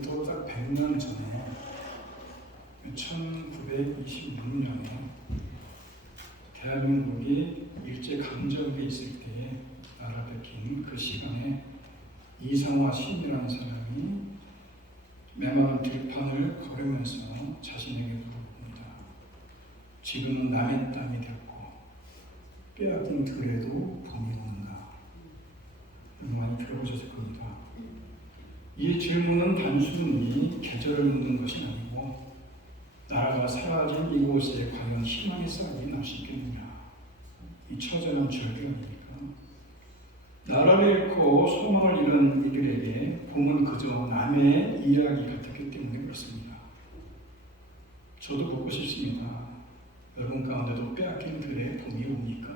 지금부터 딱 100년 전에 1926년에 대한민국이 일제강점기에 있을 때 알아듣긴 그 시간에 이상화 시인이라는 사람이 메마른 들판을 걸으면서 자신에게 물어봅니다. 지금은 남의 땅이 되었고 빼앗긴 들에도 봄이 오는가? 많이 들어보셨을 겁니다. 이 질문은 단순히 계절을 묻는 것이 아니고 나라가 사라진 이곳에 과연 희망의 싹이 날 수 있겠느냐, 이 처절한 절규 아닙니까? 나라를 잃고 소망을 잃은 이들에게 봄은 그저 남의 이야기 같았기 때문에 그렇습니다. 저도 묻고 싶습니다. 여러분 가운데도 빼앗긴 들에 봄이 옵니까?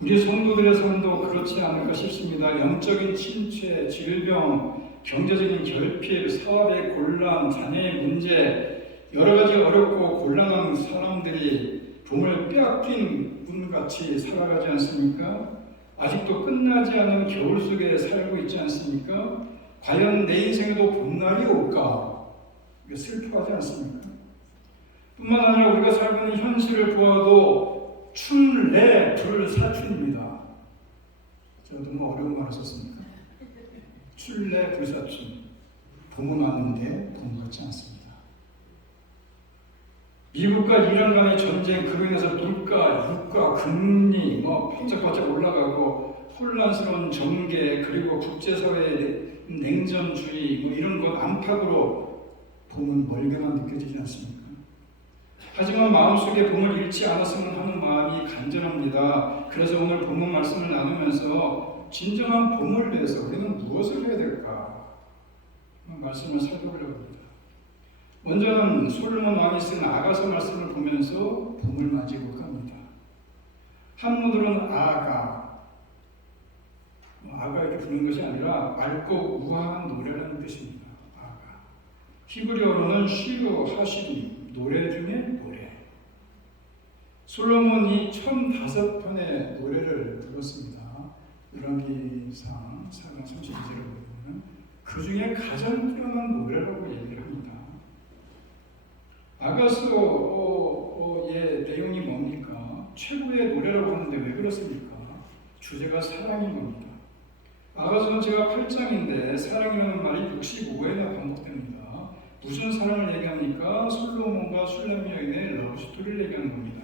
우리 성도들의 삶도 그렇지 않을까 싶습니다. 영적인 침체, 질병, 경제적인 결핍, 사업의 곤란, 자녀의 문제, 여러 가지 어렵고 곤란한 사람들이 봄을 빼앗긴 분같이 살아가지 않습니까? 아직도 끝나지 않은 겨울 속에 살고 있지 않습니까? 과연 내 인생에도 봄날이 올까? 슬퍼하지 않습니까? 뿐만 아니라 우리가 살고 있는 현실을 보아도 춘래 불사춘입니다. 제가 너무 어려운 말을 썼습니까? 춘래 불사춘. 봄은 왔는데 봄 같지 않습니다. 미국과 이란 간의 전쟁, 그로 인해서 물가, 유가, 금리 바짝바짝 올라가고 혼란스러운 정계, 그리고 국제사회의 냉전주의 이런 것 안팎으로 봄은 멀게만 느껴지지 않습니까? 하지만 마음속에 봄을 잃지 않았으면 하는 마음이 간절합니다. 그래서 오늘 본문 말씀을 나누면서 진정한 봄을 위해서 우리는 무엇을 해야 될까? 말씀을 살펴보려고 합니다. 먼저는 솔로몬 왕이 쓴 아가서 말씀을 보면서 봄을 맞이해볼까 합니다. 한문으로는 아가 이렇게 부르는 것이 아니라 맑고 우아한 노래라는 뜻입니다. 아가. 히브리어로는 시루 하시림, 노래 중에 노래. 솔로몬이 1005편의 노래를 불렀습니다. 열왕기상 4장 32절을 보면 그 중에 가장 뛰어난 노래라고 얘기를 합니다. 아가서의 내용이 뭡니까? 최고의 노래라고 하는데 왜 그렇습니까? 주제가 사랑인 겁니다. 아가서는 제가 8장인데 사랑이라는 말이 65회나 반복됩니다. 무슨 사랑을 얘기합니까? 솔로몬과 슐람 여인의 러브스토리를 얘기하는 겁니다.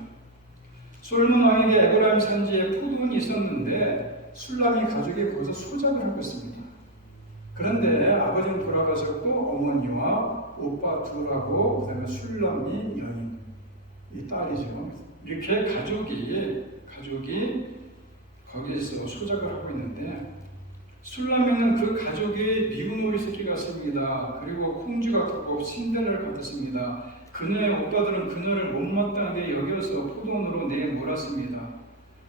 솔로몬 왕에게 에브라임 산지에 포도원이 있었는데 슐람이 가족이 거기서 소작을 하고 있습니다. 그런데 아버지는 돌아가셨고 어머니와 오빠 둘하고 그다음에 슐람이 여인, 이 딸이죠. 이렇게 가족이 거기에서 소작을 하고 있는데 슐람에는 그 가족이 미운 오리 새끼 같습니다. 그리고 공주 같고 신데렐라 같았습니다. 그녀의 오빠들은 그녀를 못마땅하게 여겨서 포도원으로 내몰았습니다.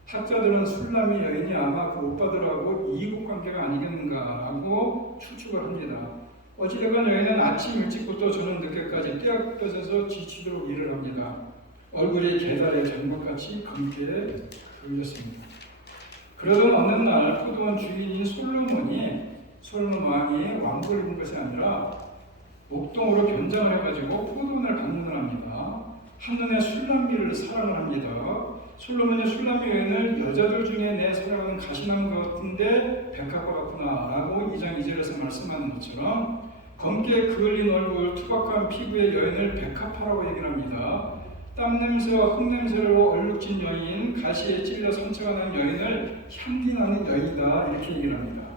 학자들은 슐람이 여인이 아마 그 오빠들하고 이국 관계가 아니겠는가라고 추측을 합니다. 어찌되건 여인은 아침 일찍부터 저녁 늦게까지 떼약볕에서 지치도록 일을 합니다. 얼굴이 계달의 장막같이 검게 그을렸습니다. 그러던 어느 날 포도원 주인인 솔로몬 왕이 왕복을 입은 것이 아니라 목동으로 변장을 해가지고 포도원을 방문을 합니다. 한눈에 슐람비를 사랑을 합니다. 솔로몬이 슐람 여인을 여자들 중에 내 사랑은 가시나무 같은데 백합과 같구나 라고 2장 2절에서 말씀하는 것처럼 검게 그을린 얼굴, 투박한 피부의 여인을 백합화라고 얘기를 합니다. 땀냄새와 흙냄새로 얼룩진 여인, 가시에 찔려 상처가 난 여인을 향기나는 여인이다 이렇게 얘기를 합니다.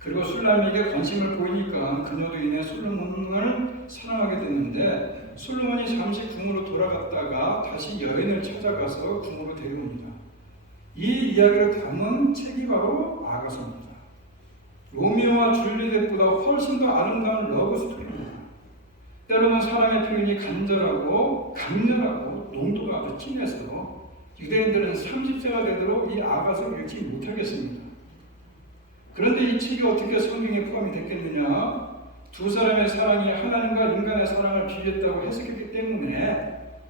그리고 슐람에게 관심을 보이니까 그녀도 인해 솔로몬을 사랑하게 됐는데 솔로몬이 잠시 궁으로 돌아갔다가 다시 여인을 찾아가서 궁으로 데려옵니다. 이 이야기를 담은 책이 바로 아가서입니다. 로미오와 줄리엣보다 훨씬 더 아름다운 러브 스토리입니다. 때로는 사랑의 표현이 간절하고 강렬하고 농도가 아주 진해서 유대인들은 30세가 되도록 이 아가서를 읽지 못하겠습니다. 그런데 이 책이 어떻게 성경에 포함이 됐겠느냐? 두 사람의 사랑이 하나님과 인간의 사랑을 비교했다고 해석했기 때문에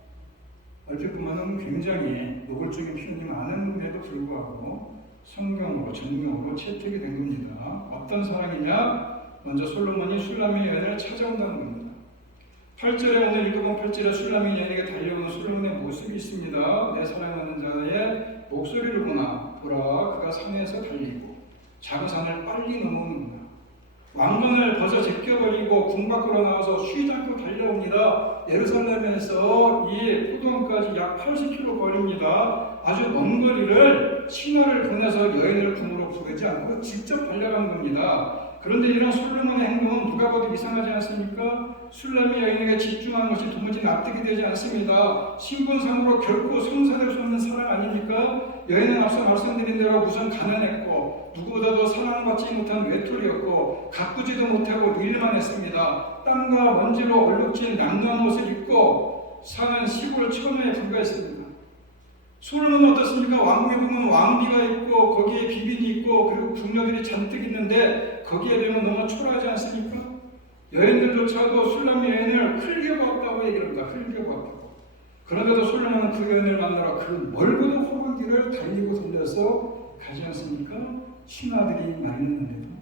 얼핏 보면 굉장히 노골적인 표현이 많은데도 불구하고 성경으로 정명으로 채택이 된 겁니다. 어떤 사랑이냐? 먼저 솔로몬이 슐라미 여인을 찾아온다는 겁니다. 8절에 오늘 읽어본 8절에 슐라미 여인에게 달려오는 솔로몬의 모습이 있습니다. 내 사랑하는 자의 목소리를 보나 보라 그가 산에서 달리고 작은 산을 빨리 넘어오는구나. 왕관을 벗어 제껴버리고 궁 밖으로 나와서 쉬지 않고 달려옵니다. 예루살렘에서 이 포도원까지 약 80km 거리입니다. 아주 먼 거리를 신하를 보내서 여인을 궁으로 부르지 않고 직접 달려가는 겁니다. 그런데 이런 솔로몬의 행동은 누가 봐도 이상하지 않습니까? 슐라미 여인에게 집중하는 것이 도무지 납득이 되지 않습니다. 신분상으로 결코 성사될 수 없는 사랑 아닙니까? 여인은 앞서 말씀드린 대로 우선 가난했고 누구보다도 사랑받지 못한 외톨이였고 가꾸지도 못하고 일만 했습니다. 땀과 먼지로 얼룩진 낭만 옷을 입고 사는 시골 처녀에 불과했습니다. 솔로몬은 어떻습니까? 왕궁에 보면 왕비가 있고 거기에 비빈이 있고 그리고 궁녀들이 잔뜩 있는데 거기에 비하면 너무 초라하지 않습니까? 여인들조차도 슐라미 여인을 흘겨보았다고 얘기합니다. 흘겨보았다고. 그런데도 솔로몬은 그 여인을 만나러 그 멀고도 험한 길을 달리고 돌려서 가지 않습니까? 신하들이 말렸는데도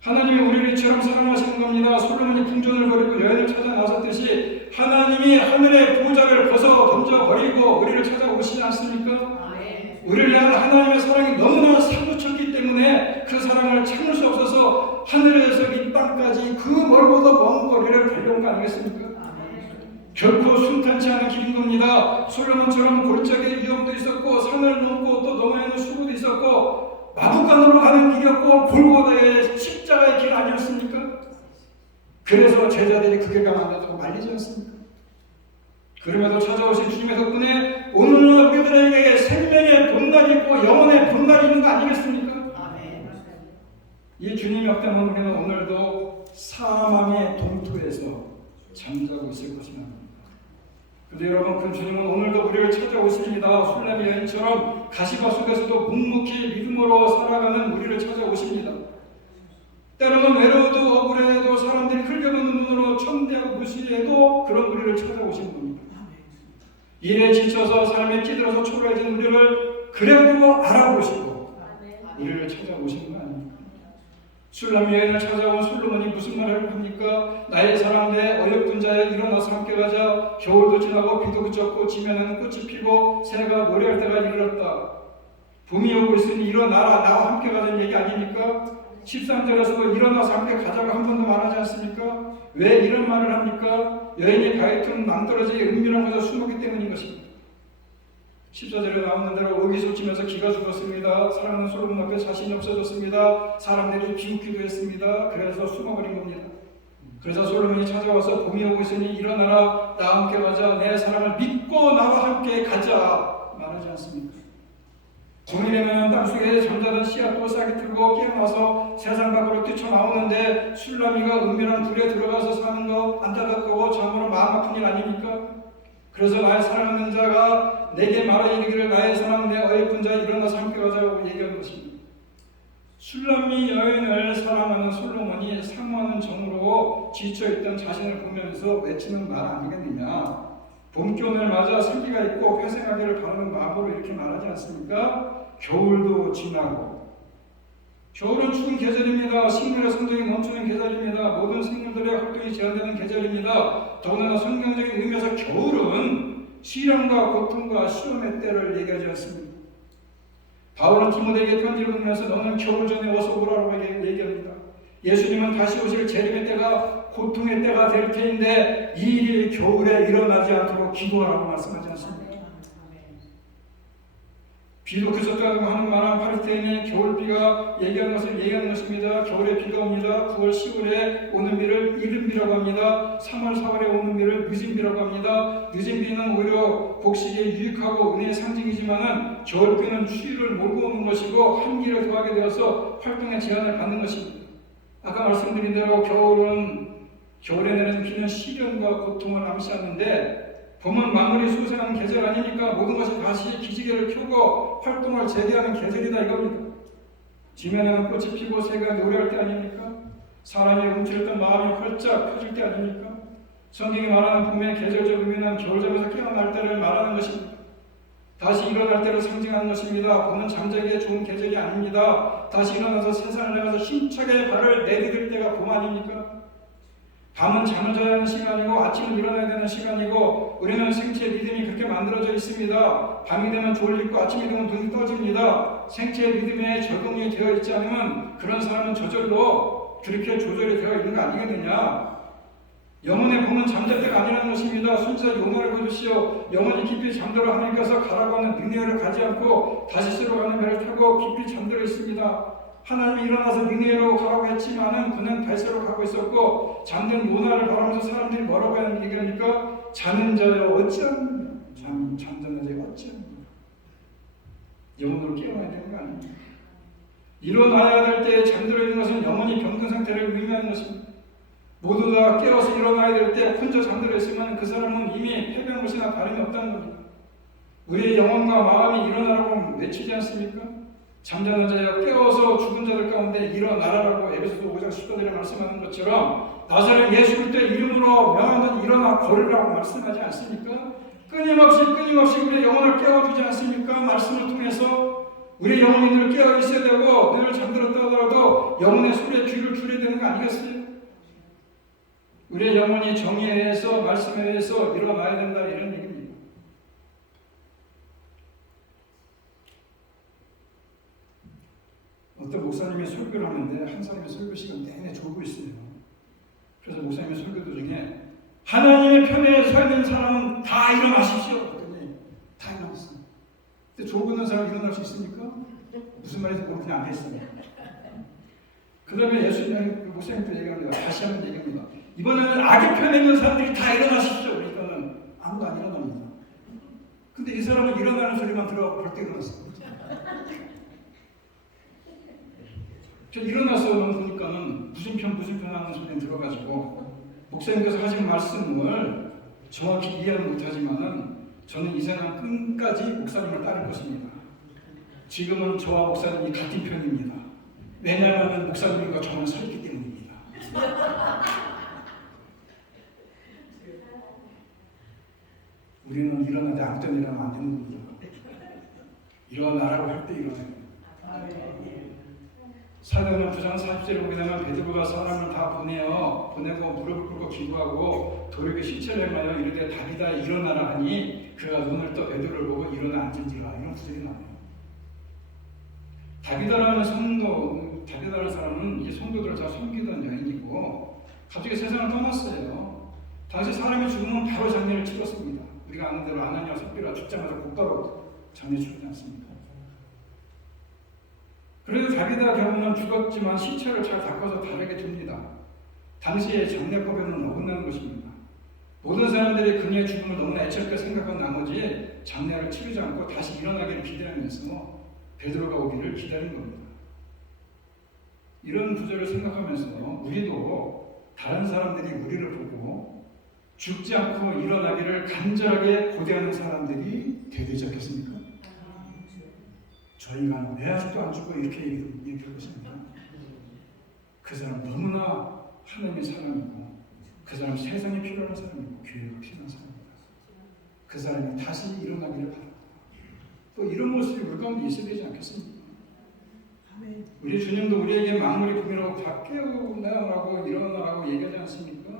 하나님이 우리를 이처럼 사랑하시는 겁니다. 솔로몬이 궁전을 버리고 여인을 찾아 나섰듯이 하나님이 하늘의 보좌를 벗어 던져버리고 우리를 찾아오시지 않습니까? 우리를 향한 하나님의 사랑이 너무나 사무쳤기 때문에 그 사랑을 참을 수 없어서 하늘에서 이 땅까지 그 멀고도 먼 거리를 달려온 거 아니겠습니까? 결코 순탄치 않은 길인 겁니다. 솔로몬처럼 골짜기에 위험도 있었고 산을 넘고 또 넘어야 하는 수고도 있었고 마북간으로 가는 길이었고 골고다의 십자가의 길 아니었습니까? 그래서 제자들이 그 길 가면 안 된다고 말리지 않습니까? 그럼에도 찾아오신 주님의 덕분에 오늘날 우리들에게 생명의 본날이 있고 영혼의 본날이 있는 거 아니겠습니까? 이 주님 역대만 우리는 오늘도 사망의 동토에서 잠자고 있을 것이나 그런데 여러분 그 주님은 오늘도 우리를 찾아오십니다. 슐라미 여인처럼 가시밭 속에서도 묵묵히 믿음으로 살아가는 우리를 찾아오십니다. 때로는 외로워도 억울해도 사람들이 흘겨보는 눈으로 천대하고 무시해도 그런 우리를 찾아오시는 겁니다. 일에 지쳐서 삶에 찌들어서 초라해진 우리를 그래도 알아보시고 우리를 찾아오시는 거 아닙니까? 슐라미 여인을 찾아온 솔로몬이 무슨 말을 합니까? 나의 사랑 내 어여쁜 자여 일어나서 함께 가자. 겨울도 지나고 비도 그쳤고 지면에는 꽃이 피고 새가 노래할 때가 이르렀다. 봄이 오고 있으니 일어나라 나와 함께 가자는 얘기 아닙니까? 13절에서도 일어나서 함께 가자고 한 번도 말하지 않습니까? 왜 이런 말을 합니까? 여인이 바위틈 낭떠러지에 은밀한 곳에 숨었기 때문인 것입니다. 14절에 나오는 대로 의기소침해서 기가 죽었습니다. 사랑하는 솔로몬 앞에 자신이 없어졌습니다. 사람들이 비웃기도 했습니다. 그래서 숨어버린 겁니다. 그래서 솔로몬이 찾아와서 봄이 오고 있으니 일어나라 나와 함께 가자. 내 사랑을 믿고 나와 함께 가자 말하지 않습니까? 봄이 되면 땅속에 잠자던 씨앗도 싹이 틀고 깨어나서 세상 밖으로 뛰쳐나오는데 슐라미가 은밀한 불에 들어가서 사는 거 안타깝고 참으로 마음 아픈 일 아닙니까? 그래서 나의 사랑하는 자가 내게 말하 이르기를 나의 사랑 내 어여쁜 자 일어나서 함께 가자고 얘기한 것입니다. 슐라미 여인을 사랑하는 솔로몬이 사모하는 정으로 지쳐있던 자신을 보면서 외치는 말 아니겠느냐. 봄기온을 맞아 생기가 있고 회생하기를 바라는 마음으로 이렇게 말하지 않습니까? 겨울도 지나고 겨울은 추운 계절입니다. 식물의 성장이 멈추는 계절입니다. 모든 생물들의 활동이 제한되는 계절입니다. 더군다나 성경적인 의미에서 겨울은 시련과 고통과 시험의 때를 얘기하지 않습니다. 바울은 디모데에게 편지를 보내면서 너는 겨울 전에 어서 오라고 얘기합니다. 예수님은 다시 오실 재림의 때가 고통의 때가 될 테인데 이 일이 겨울에 일어나지 않도록 기도하라고 말씀하지 않습니다. 비도 그쳤다고 하는 말은 팔레스타인의 겨울비가 얘기하는 것입니다. 겨울에 비가 옵니다. 9월, 10월에 오는 비를 이른 비라고 합니다. 3월, 4월에 오는 비를 늦은 비라고 합니다. 늦은 비는 오히려 곡식에 유익하고 은혜의 상징이지만은 겨울비는 추위를 몰고 오는 것이고 한기를 더하게 되어서 활동의 제한을 받는 것입니다. 아까 말씀드린 대로 겨울에 내리는 비는 시련과 고통을 암시하는데 봄은 만물이 솟아나는 계절 아닙니까? 모든 것이 다시 기지개를 펴고 활동을 재개하는 계절이다 이겁니다. 지면에는 꽃이 피고 새가 노래할 때 아닙니까? 사람이 움츠렸던 마음이 활짝 펴질 때 아닙니까? 성경이 말하는 봄의 계절적 의미는 겨울잠에서 깨어날 때를 말하는 것입니다. 다시 일어날 때를 상징하는 것입니다. 보는 잠자기에 좋은 계절이 아닙니다. 다시 일어나서 세상을 나가서 힘차게 발을 내디딜 때가 봄 아닙니까? 밤은 잠을 자야 하는 시간이고 아침은 일어나야 되는 시간이고 우리는 생체의 리듬이 그렇게 만들어져 있습니다. 밤이 되면 졸리고 아침이 되면 눈이 떠집니다. 생체의 리듬에 적응이 되어 있지 않으면 그런 사람은 저절로 그렇게 조절이 되어 있는 거 아니겠느냐. 영혼의 봄은 잠잘 때가 아니라는 것입니다. 순자 요나를 보십시오. 영혼이 깊이 잠들어 하나님께서 가라고 하는 니느웨를 가지 않고 다시스로 가는 배를 타고 깊이 잠들어 있습니다. 하나님이 일어나서 니느웨로 가라고 했지만은 그는 다시스로 가고 있었고 잠든 요나를 바라면서 사람들이 뭐라고 하는 얘기합니까? 자는 자여 어찌하느냐. 잠드는 자여 어찌하느냐. 영혼으로 깨어나야 되는 거 아닙니까? 일어나야 될 때 잠들어 있는 것은 영혼이 병든 상태를 의미하는 것입니다. 모두 다 깨어서 일어나야 될 때 혼자 잠들어 있으면 그 사람은 이미 패배한 것이나 다름이 없다는 겁니다. 우리의 영혼과 마음이 일어나라고 외치지 않습니까? 잠자는 자여 깨어서 죽은 자들 가운데 일어나라라고 에베소서 5장 10절에 말씀하는 것처럼 나사렛 예수 그리스도의 이름으로 명하는 일어나 걸으라고 말씀하지 않습니까? 끊임없이 우리의 영혼을 깨워주지 않습니까? 말씀을 통해서 우리의 영혼이 늘 깨어 있어야 되고 늘 잠들었다 하더라도 영혼의 소리에 귀를 기울여야 되는 거 아니겠어요? 우리의 영혼이 정의에 의해서 말씀에 의해서 일어나야 된다 이런 얘기입니다. 어떤 목사님이 설교를 하는데 한 사람이 설교 시간 내내 졸고 있어요. 그래서 목사님의 설교 도중에 하나님의 편에 서 있는 사람은 다 일어나십시오. 그랬더니 다 일어났어요. 근데 졸고 있는 사람 일어날 수 있습니까? 무슨 말인지 모르고 그냥 앉아있어요. 그 다음에 예수님 목사님도 얘기합니다. 다시 한번 얘기합니다. 이번에는 악의 편에 있는 사람들이 다 일어나십시오. 그러니까는 아무도 안 일어납니다. 근데 이 사람은 일어나는 소리만 들어가고 벌떡 일어났어요. 저 일어나서 보니까는 무슨 편 하는 소리 들어가지고 목사님께서 하신 말씀을 정확히 이해는 못하지만은 저는 이 세상 끝까지 목사님을 따를 것입니다. 지금은 저와 목사님이 같은 편입니다. 왜냐하면 목사님과 저는 서 있기 때문입니다. 우리는 일어나지 아무 때나 일어나면 안 되는 겁니다. 일어나라고 할 때 일어나야 됩니다. 사도행전 9장 40절에 보게 되면 베드로가 사람을 다 보내고 무릎을 꿇고 기도하고 도력의 시체를 행하여 이르되 다비다 일어나라 하니 그가 눈을 떠 베드로를 보고 일어나 앉은지라 이런 구절이 나와요. 다비다라는 사람은 이 성도들을 다 섬기던 여인이고 갑자기 세상을 떠났어요. 당시 사람이 죽으면 바로 장례를 치렀습니다. 우리가 아는 대로 아나니아 삽비라 죽자마자 곧바로 장례 치르지 않습니까? 그래도 다비다 경우는 죽었지만 시체를 잘 닦아서 다르게 둡니다. 당시의 장례법에는 어긋나는 것입니다. 모든 사람들이 그녀의 죽음을 너무나 애처롭게 생각한 나머지 장례를 치르지 않고 다시 일어나기를 기대하면서 베드로가 오기를 기다린 겁니다. 이런 구절을 생각하면서 우리도 다른 사람들이 우리를 보고 죽지 않고 일어나기를 간절하게 고대하는 사람들이 되지 않겠습니까? 저희가 왜 아직도 안 죽고 이렇게 얘기할 것입니까? 그 사람 너무나 하나님의 사람이고 그 사람 세상에 필요한 사람이고 교회가 필요한 사람입니다. 그 사람이 다시 일어나기를 바랍니다. 또 이런 모습이 우리 가운데 있어야 되지 않겠습니까? 우리 주님도 우리에게 만물이 부미라고 다 깨어나라고 일어나라고 얘기하지 않습니까?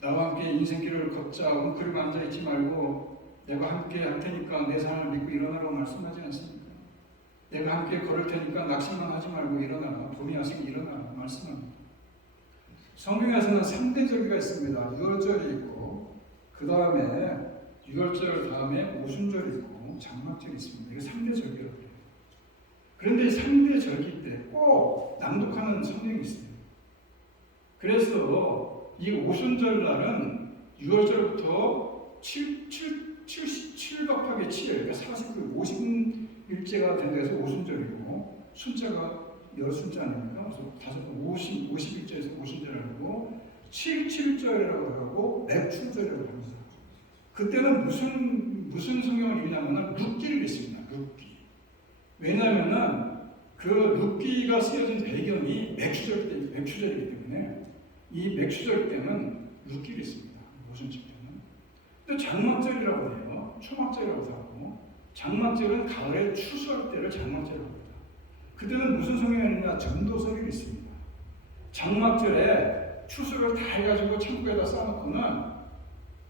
나와 함께 인생길을 걷자 웅크리고 앉아있지 말고 내가 함께 할 테니까 내 삶을 믿고 일어나라고 말씀하지 않습니까? 내가 함께 걸을 테니까 낙심만 하지 말고 일어나라. 봄이 왔으니 일어나라 말씀합니다. 성경에서는 3대 절기가 있습니다. 유월절이 있고 그 다음에 유월절 다음에 오순절이 있고 장막절이 있습니다. 이거 3대 절기라고 해요. 그런데 이 3대 절기 때 꼭 낭독하는 성경이 있어요. 그래서 이 오순절 날은 6월절부터 7 곱하기 7, 그러니까 50일째가 된다 해서 오순절이고 순자가 열순자 아닙니까? 그래서 50일째에서 오순절이라고 7절이라고 하고 맥추절이라고 합니다. 그때는 무슨 성경을 읽냐면 룻기를 읽습니다. 룻기. 왜냐하면 그 룻기가 쓰여진 배경이 맥추절이기 때문에 이 맥추절 때는 룻기를 읽습니다. 오순절 때는. 또 장막절이라고 해요. 초막절이라고 하고, 장막절은 가을에 추수할 때를 장막절이라고 합니다. 그때는 무슨 성경이냐? 전도서를 있습니다. 장막절에 추수를 다 해가지고 창고에다 쌓아놓고는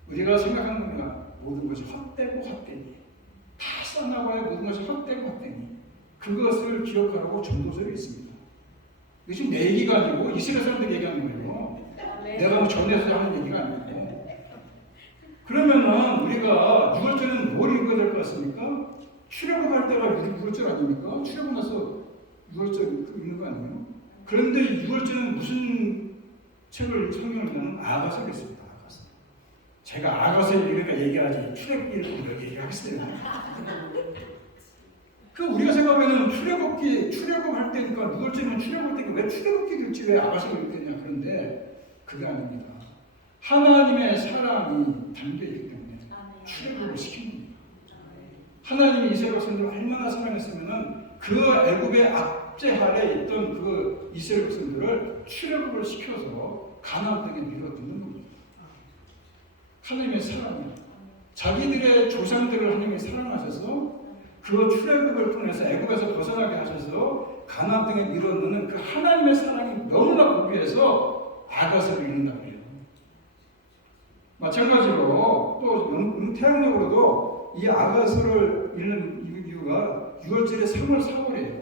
우리가 생각하는 겁니다. 모든 것이 헛되고 헛되니, 다 쌓나봐야 모든 것이 헛되고 헛되니, 그것을 기억하라고 전도서를 있습니다. 이게 지금 내 얘기가 아니고 이스라엘 사람들 얘기하는 거예요. 내가 뭐 전에서 하는 얘기가 아니고. 그러면은 우리가 6월절은 뭘 읽어야 될 것 같습니까? 출애굽할 때가 6월절 아닙니까? 출애굽 나서 6월절 읽는 거 아니에요? 그런데 6월절은 무슨 책을 성경을 읽냐면 아가서를 읽습니다. 아가서. 제가 아가서를 읽으니까 얘기하지 출애굽 읽고 얘기하겠어요. 그 우리가 생각하면 출애굽할 때니까 6월절이면 출애굽할 때니까 왜 출애굽기 읽지 왜 아가서를 읽겠냐. 그런데 그게 아닙니다. 하나님의 사랑이 담겨있기 때문에 출애굽을 시킨 겁니다. 하나님이 이스라엘 백성들을 얼마나 사랑했으면 그 애굽의 압제 아래 있던 그 이스라엘 백성들을 출애굽을 시켜서 가나안 땅에 밀어넣는 겁니다. 하나님의 사랑이 자기들의 조상들을 하나님이 사랑하셔서 그 출애굽을 통해서 애굽에서 벗어나게 하셔서 가나안 땅에 밀어넣는 그 하나님의 사랑이 너무나 고귀해서 아가서를 읽는다고 해요. 마찬가지로 또 태양력으로도 이 아가서를 읽는 이유가 6월절에 3월, 4월이에요.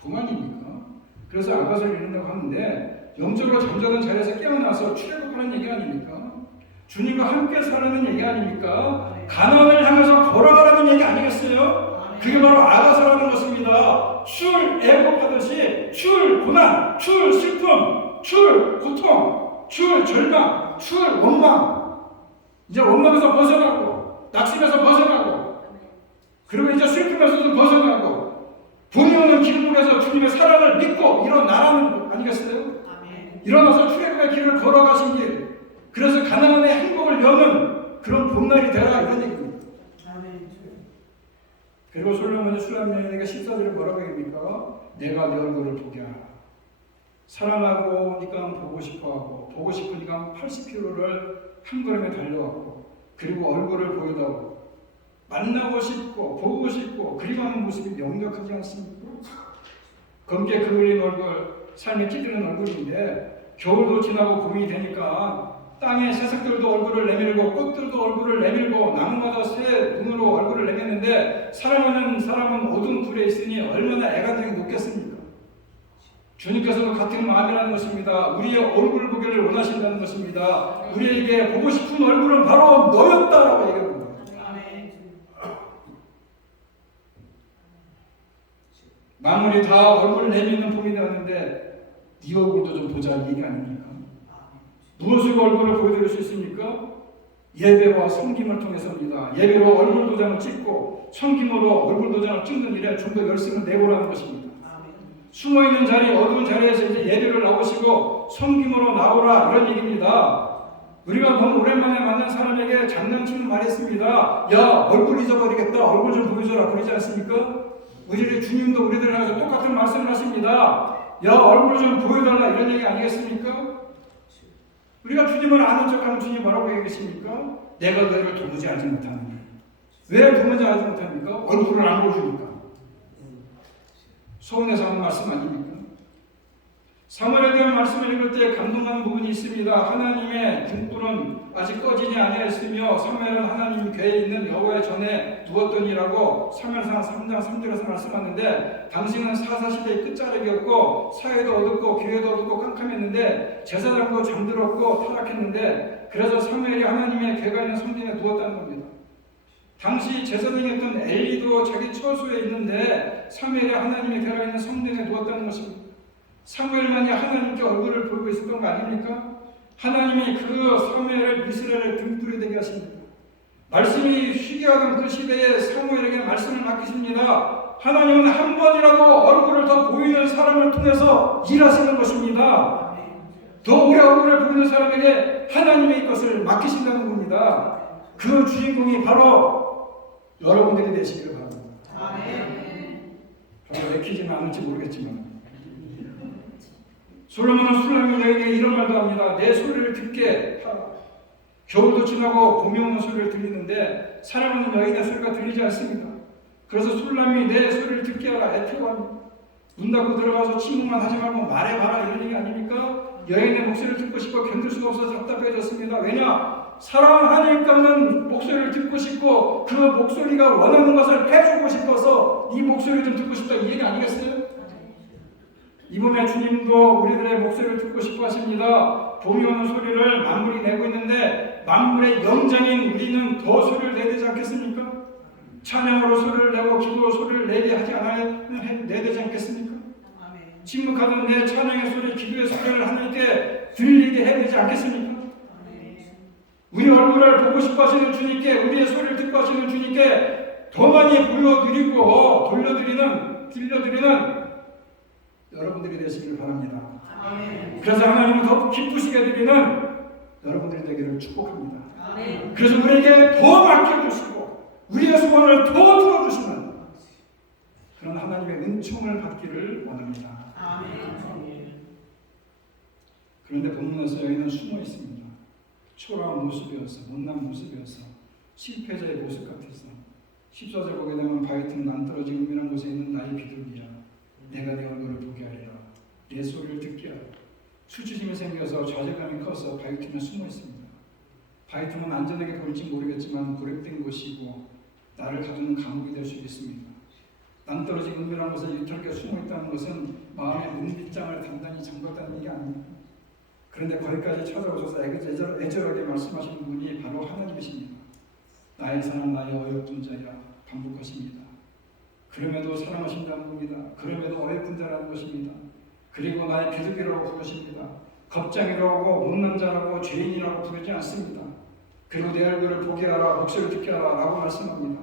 봄 아닙니까? 그래서 아가서를 읽는다고 하는데 영적으로 잠자던 자리에서 깨어나서 출애굽하는 얘기 아닙니까? 주님과 함께 살라는 얘기 아닙니까? 가나안을 향해서 걸어가라는 얘기 아니겠어요? 그게 바로 아가서라는 것입니다. 출 애굽하듯이 출 고난, 출 슬픔, 출 고통, 출 절망, 출 원망. 이제 원망에서 벗어나고 낙심에서 벗어나고 그리고 이제 슬픔에서도 벗어나고 봄이 오는 길목에서 주님의 사랑을 믿고 일어나라는 것 아니겠어요? 아멘. 일어나서 출애굽의 길을 걸어가신 길, 그래서 가나안의 행복을 여는 그런 봄날이 되라 이런 얘기입니다. 아멘. 그리고 솔로몬이 슐람년에게 14절에 뭐라고 얘기합니까? 내가 내 얼굴을 보게 하라. 사랑하고 니까 보고 싶어하고 보고 싶으니까 80km를 한 걸음에 달려왔고 그리고 얼굴을 보여다고 만나고 싶고 보고 싶고 그리워하는 모습이 역력하지 않습니까? 검게 그을린 얼굴, 삶에 찌드는 얼굴인데 겨울도 지나고 봄이 되니까 땅의 새싹들도 얼굴을 내밀고 꽃들도 얼굴을 내밀고 나무마다 새 눈으로 얼굴을 내밀는데 사랑하는 사람은 어두운 불에 있으니 얼마나 애간장이 높겠습니까? 주님께서도 같은 마음이라는 것입니다. 우리의 얼굴 보기를 원하신다는 것입니다. 우리에게 보고 싶은 얼굴은 바로 너였다라고 얘기합니다. 만물이 다 얼굴을 내미는 봄이 되었는데 네 얼굴도 좀 보자 이 얘기 아닙니까? 무엇으로 얼굴을 보여드릴 수 있습니까? 예배와 섬김을 통해서입니다. 예배로 얼굴 도장을 찍고 섬김으로 얼굴 도장을 찍는 일에 좀 더 열심을 내보라는 것입니다. 숨어있는 자리, 어두운 자리에서 이제 예배를 나오시고 섬김으로 나오라 이런 얘기입니다. 우리가 너무 오랜만에 만난 사람에게 장난치는 말이 있습니다. 야 얼굴 잊어버리겠다. 얼굴 좀 보여줘라 그러지 않습니까? 우리 주님도 우리들 향해서 똑같은 말씀을 하십니다. 야 얼굴 좀 보여달라 이런 얘기 아니겠습니까? 우리가 주님을 아는 척하는 주님 뭐라고 얘기하십니까? 내가 너를 도무지 알지 못하느니. 왜 도무지 알지 못합니까? 얼굴을 안 보여주니까. 서운해서 하는 말씀 아닙니까? 사무엘에 대한 말씀을 읽을 때 감동하는 부분이 있습니다. 하나님의 등불은 아직 꺼지지 아니하였으며 사무엘은 하나님 궤에 있는 여호와의 전에 누웠더니라고 사무엘상 3장 3절에서 말씀하는데 당시는 사사시대의 끝자락이었고 사회도 어둡고 기회도 어둡고 깜깜했는데 제사장도 잠들었고 타락했는데 그래서 사무엘이 하나님의 궤가 있는 성전에 누웠다는 겁니다. 당시 제사장이었던 엘리도 자기 처소에 있는데 사무엘이 하나님의 궤가 있는 성전에 누웠다는 것입니다. 사무엘만이 하나님께 얼굴을 보고 있었던 거 아닙니까? 하나님이 그 사무엘을 이스라엘의 등불이 되게 하십니다. 말씀이 희귀하던 그 시대에 사무엘에게 말씀을 맡기십니다. 하나님은 한 번이라도 얼굴을 더 보이는 사람을 통해서 일하시는 것입니다. 더 오래 얼굴을 보이는 사람에게 하나님의 것을 맡기신다는 겁니다. 그 주인공이 바로 여러분들이 되시기를 바랍니다. 별로 내키지는 않을지 모르겠지만 솔로몬은 슐람년 여인에게 이런 말도 합니다. 내 소리를 듣게 하라. 겨울도 지나고 봄이 오는 소리를 들리는데 사랑하는 여인의 소리가 들리지 않습니다. 그래서 술람이 내 소리를 듣게 하라 애태워합니다. 문 닫고 들어가서 침묵만 하지 말고 말해봐라 이런 얘기 아닙니까? 여인의 목소리를 듣고 싶어 견딜 수가 없어서 답답해졌습니다. 왜냐? 사랑하니까는 목소리를 듣고 싶고 그 목소리가 원하는 것을 해주고 싶어서 네 목소리 좀 듣고 싶다 이 얘기 아니겠어요? 이번에 주님도 우리들의 목소리를 듣고 싶어 하십니다. 봄이 오는 소리를 만물이 내고 있는데 만물의 영장인 우리는 더 소리를 내야 되지 않겠습니까? 찬양으로 소리를 내고 기도로 소리를 내게 하지 않아야 내야 되지 않겠습니까? 침묵하던 내 찬양의 소리, 기도의 소리를 하나님께 들리게 해야 되지 않겠습니까? 우리 얼굴을 보고 싶어 하시는 주님께, 우리의 소리를 듣고 하시는 주님께 더 많이 보여드리고 들려드리는 여러분들이 되시기를 바랍니다. 그래서 하나님은 더 기쁘시게 드리는 여러분들이 되기를 축복합니다. 그래서 우리에게 더 맡겨주시고 우리의 소원을 더 들어주시는 그런 하나님의 은총을 받기를 원합니다. 그런데 본문에서 여인은 숨어 있습니다. 초라한 모습이어서, 못난 모습이어서, 실패자의 모습 같아서 14절 보게 되면 바위틈 낭떠러진 은밀한 곳에 있는 나의 비둘기야, 내가 내 얼굴을 보게 하리라, 내 소리를 듣게 하리라. 수치심이 생겨서 좌절감이 커서 바위틈에 숨어 있습니다. 바위틈은 안전하게 보일지 모르겠지만 고립된 곳이고 나를 가두는 감옥이 될 수도 있습니다. 낭떠러진 은밀한 곳에 유턴하게 숨어 있다는 것은 마음의 문빗장을 단단히 잠갔다는 얘기 아닙니다. 그런데 거기까지 찾아오셔서 애절하게 말씀하시는 분이 바로 하나님이십니다. 나의 사랑, 나의 어여쁜 자야 반복하십니다. 그럼에도 사랑하신다는 겁니다. 그럼에도 어여쁜 자라는 것입니다. 그리고 나의 비둘기라고 부르십니다. 겁쟁이라고 못난 자라고 죄인이라고 부르지 않습니다. 그리고 내 얼굴을 보게 하라, 목소리를 듣게 하라 라고 말씀합니다.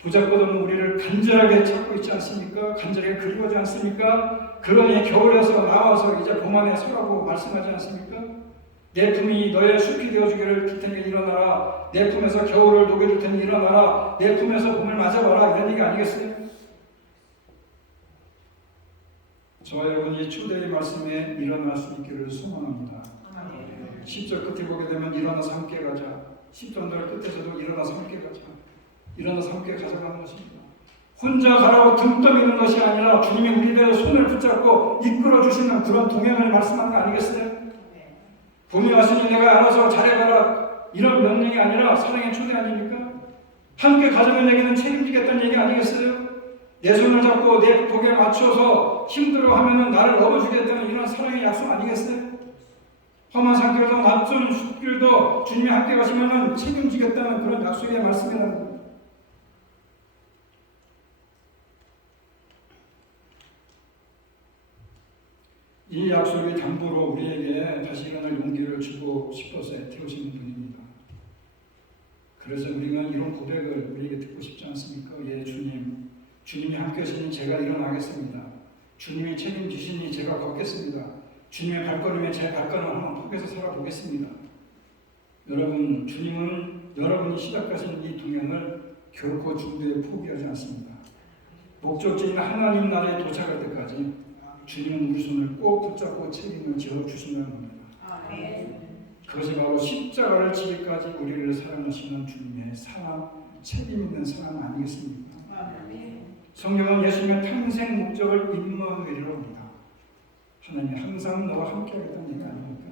보잘것없는 우리를 간절하게 찾고 있지 않습니까? 간절하게 그리워하지 않습니까? 그러니 겨울에서 나와서 이제 봄 안에 서라고 말씀하지 않습니까? 내 품이 너의 숲이 되어주기를 줄 테니 일어나라. 내 품에서 겨울을 녹여줄 테니 일어나라. 내 품에서 봄을 맞아봐라. 이런 얘기 아니겠어요? 저와 여러분이 초대의 말씀에 일어날 수 있기를 소망합니다. 10절 끝에 보게 되면 일어나서 함께 가자. 10절 끝에서도 일어나서 함께 가자. 일어나서 함께 가져가는 것입니다. 혼자 가라고 등 떠미는 것이 아니라 주님이 우리들의 손을 붙잡고 이끌어주시는 그런 동행을 말씀하는 거 아니겠어요? 봄이 왔으니 내가 알아서 잘해가라 이런 명령이 아니라 사랑의 초대 아닙니까? 함께 가져가는 얘기는 책임지겠다는 얘기 아니겠어요? 내 손을 잡고 내 복에 맞춰서 힘들어하면 나를 업어주겠다는 이런 사랑의 약속 아니겠어요? 험한 산길도 낯선 숲길도 주님이 함께 가시면 책임지겠다는 그런 약속의 말씀이라는 겁니다. 이 약속의 담보로 우리에게 다시 일어날 용기를 주고 싶어서 애태우시는 분입니다. 그래서 우리는 이런 고백을 우리에게 듣고 싶지 않습니까? 예, 주님. 주님이 함께 하시니 제가 일어나겠습니다. 주님이 책임지시니 제가 걷겠습니다. 주님의 발걸음에 제 발걸음을 한번 포기해서 살아보겠습니다. 여러분, 주님은 여러분이 시작하신 이 동행을 결코 중도에 포기하지 않습니다. 목적지인 하나님 나라에 도착할 때까지 주님은 우리 손을 꼭 붙잡고 책임을 지어주신다는 겁니다. 그것이 바로 십자가를 지기까지 우리를 사랑하시는 주님의 사랑, 책임 있는 사랑 아니겠습니까? 성경은 예수님의 탄생 목적을 임마누엘이라고 합니다. 하나님이 항상 너와 함께하겠다는 얘기 아닙니까?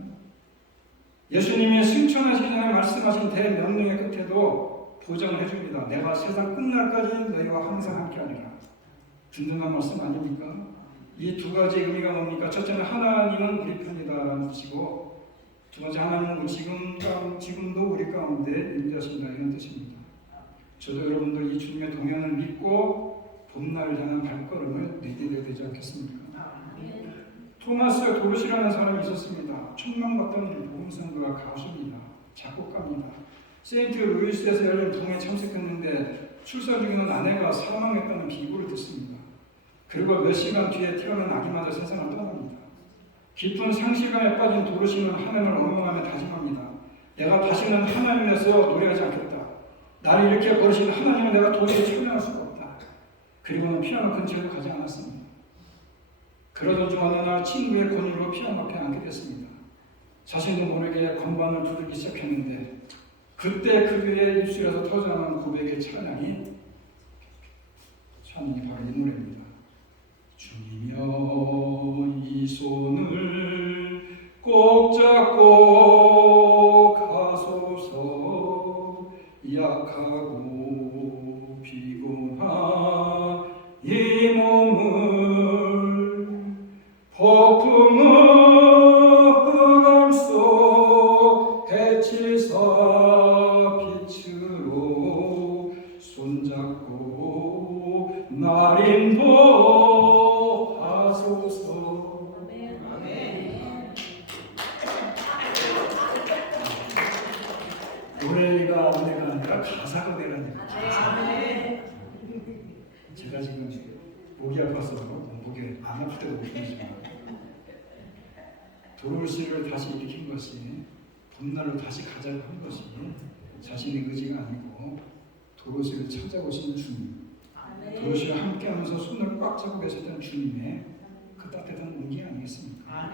예수님이 승천하시기 전에 말씀하신 대명령의 끝에도 보장을 해줍니다. 내가 세상 끝날까지 너희와 항상 함께하리라. 든든한 말씀 아닙니까? 이 두 가지 의미가 뭡니까? 첫째는 하나님은 우리 편이다라는 뜻이고, 두 번째 하나님은 지금도 우리 가운데 임재하신다 이런 뜻입니다. 저도 여러분들 이 주님의 동행을 믿고 봄날을 향한 발걸음을 내디뎌야 되지 않겠습니까? 토마스 도르시라는 사람이 있었습니다. 촉망받던 복음성가 가수입니다. 작곡가입니다. 세인트 루이스에서 열린 부흥에 참석했는데 출산 중인 아내가 사망했다는 비구를 듣습니다. 그리고 몇 시간 뒤에 태어난 아기마저 세상을 떠납니다. 깊은 상실감에 빠진 도르시는 하나님을 원망하며 다짐합니다. 내가 다시는 하나님에서 노래하지 않겠다. 나를 이렇게 버리신 하나님은 내가 도저히 찬양할 수가 없다. 그리고는 피아노 근처에도 가지 않았습니다. 그러던 중 어느 날 친구의 권유로 피아노 앞에 앉게 됐습니다. 자신도 모르게 건반을 두들기 시작했는데 그때 그들의 입술에서 터져나오는 고백의 찬양이 바로 이 노래입니다. 주님여 이 손을 꼭 잡고 가소서. 약하고 피곤한 이 몸을 폭풍의 흑암 속 해칠사 빛으로 손잡고 날 인도하소서. 아멘. 노래가 은혜가 아니라 가사가 되라는 거죠. 제가 지금 목이 아파서 목이 안 아플 때도 못하지만 도로시를 다시 일으킨 것이 봄날로 다시 가자고 한 것이 자신의 의지가 아니고 도로시를 찾아오신 주님, 도로시와 함께하면서 손을 꽉 잡고 계셨던 주님의 그 따뜻한 온기 아니겠습니까?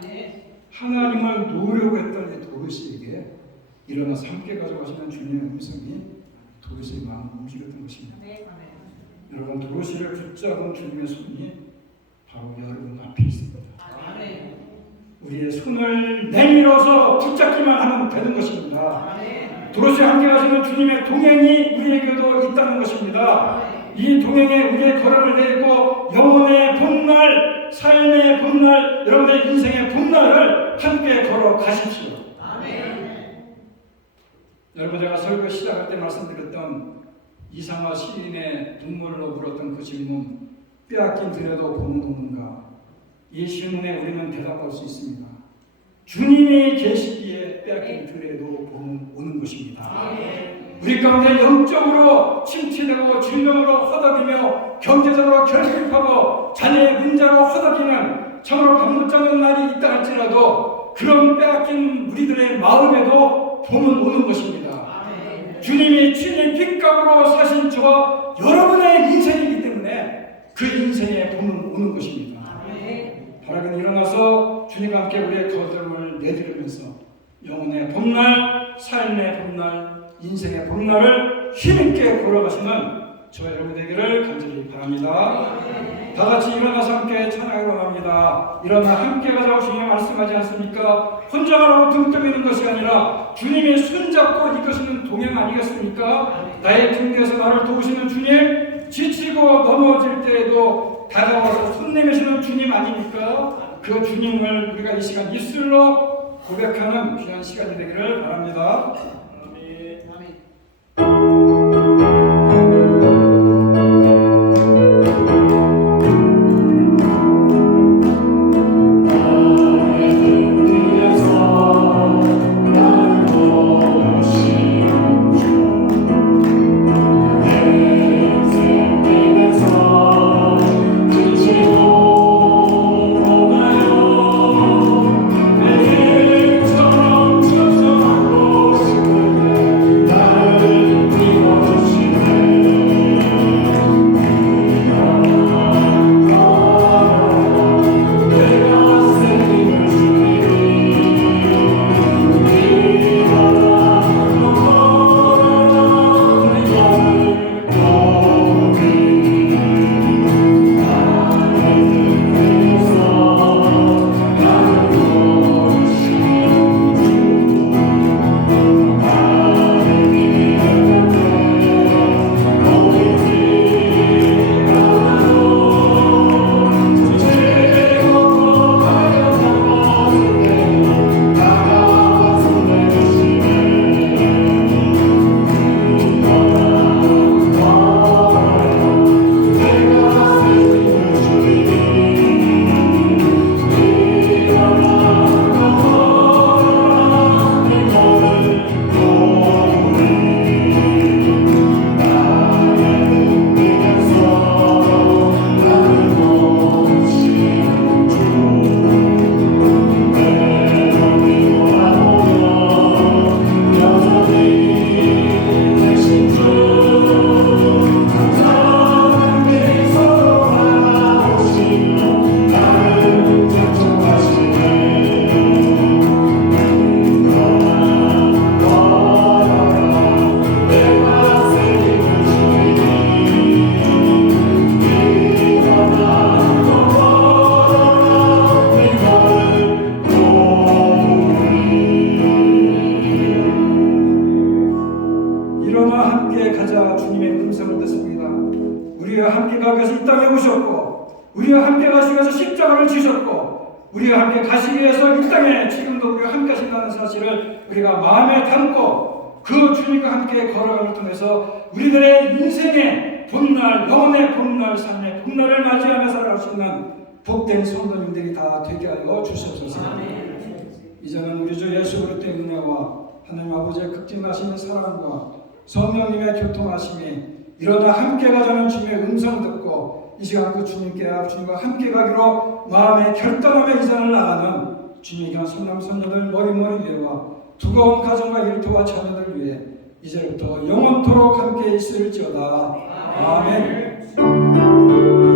하나님을 놓으려고 했던 이 도로시에게 일어나서 함께 가져가시는 주님의 음성이 도로시의 마음을 움직였던 것입니다. 여러분, 도로시를 붙잡은 주님의 손이 바로 여러분 앞에 있습니다. 우리의 손을 내밀어서 붙잡기만 하면 되는 것입니다. 도로시와 함께 가시는 주님의 동행이 우리에게도 있다는 것입니다. 이 동행에 우리의 걸음을 내고 영혼의 봄날, 삶의 봄날, 여러분의 인생의 봄날을 함께 걸어 가십시오. 여러분, 제가 설교 시작할 때 말씀드렸던 이상화 시인의 눈물로 물었던 그 질문, 빼앗긴 들여도 봄은 오는가? 이 질문에 우리는 대답할 수 있습니다. 주님이 계시기에 빼앗긴 들여도 봄은 오는 것입니다. 우리 가운데 영적으로 침체되고 질병으로 허덕이며 경제적으로 결핍하고 자녀의 문제로 허덕이는 참으로 밥 못 잡는 날이 있다 할지라도 그런 빼앗긴 우리들의 마음에도 봄은 오는 것입니다. 주님이 친히 핏값으로 사신 저와 여러분의 인생이기 때문에 그 인생에 봄은 오는 것입니다. 바라긴 일어나서 주님과 함께 우리의 거듭을 내드리면서 영혼의 봄날, 삶의 봄날, 인생의 봄날을 힘있게 걸어가시는 저 여러분 되기를 간절히 바랍니다. 다 같이 일어나서 함께 찬양하러 갑니다. 일어나 함께 가자고 주님이 말씀하지 않습니까? 혼자 가라고 등 떠미는 것이 아니라 주님이 손잡고 이끄시는 동행 아니겠습니까? 나의 등 뒤에서 나를 도우시는 주님, 지치고 넘어질 때에도 다가와서 손 내미시는 주님 아닙니까? 그 주님을 우리가 이 시간 입술로 고백하는 귀한 시간이 되기를 바랍니다. 내 우리와 함께 가기 위해서 이 땅에 오셨고, 우리와 함께 가시기 위해서 십자가를 지셨고, 우리와 함께 가시기 위해서 이 땅에 지금도 우리와 함께 하신다는 사실을 우리가 마음에 담고 그 주님과 함께 걸어감을 통해서 우리들의 인생의 봄날, 영혼의 봄날, 삶의 봄날을 맞이하며 살아갈 수 있는 복된 성도님들이 다 되게 하여 주시옵소서. 이제는 우리 주 예수 그리스도의 은혜와 하나님 아버지의 극진하신 사랑과 성령님의 교통하심이 이러다 함께 가자는 주님의 음성 듣고 이 시간 그 주님과 함께 가기로 마음에 결단하며 이전을 나가는 주님의 귀한 성남 성녀들 머리머리 위에와 두꺼운 가정과 일터와 자녀들 위해 이제부터 영원토록 함께 있을지어다. 아멘.